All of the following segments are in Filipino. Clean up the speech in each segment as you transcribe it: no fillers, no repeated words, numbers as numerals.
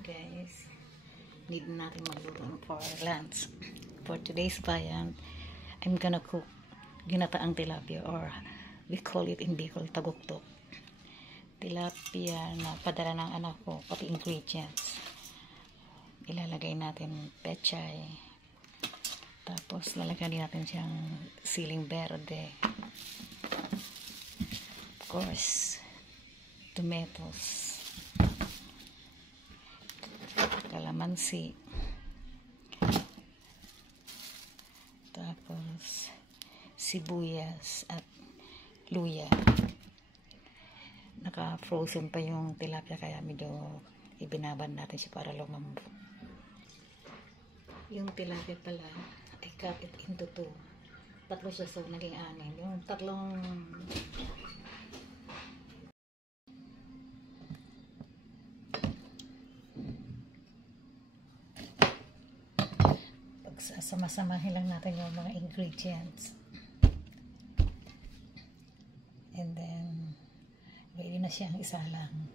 Guys, need natin magluto for lunch. For today's bayan, I'm gonna cook ginataang tilapia, or we call it in Bicol taguktok. Tilapia na padala ng anak ko, pati ingredients. Ilalagay natin pechay, tapos lalagyan din natin siyang siling verde, of course tomatoes, kalamansi, tapos sibuyas at luya. Naka-frozen pa yung tilapia, kaya medyo ibinaban natin siya para lumambot. Yung tilapia pala, I cut it into two. Tatlo siya, so naging anin. Yung tatlong pagsasama-samahin lang natin yung mga ingredients. And then, gawin na siyang isa lang.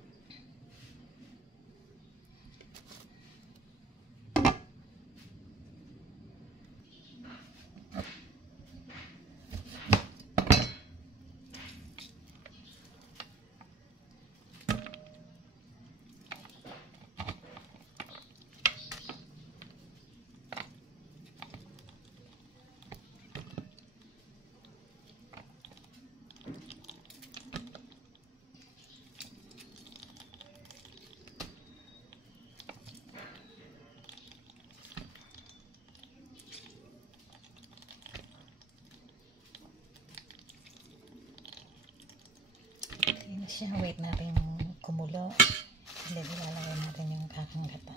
Siya, wait natin kumulo, and then ilalagay natin yung kakanggata.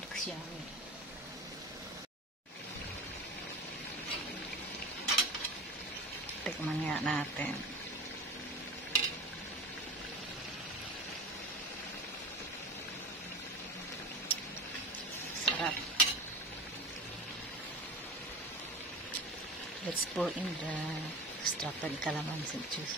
Looks yummy. Tikman nga natin. Let's pour in the extracted calamansi juice.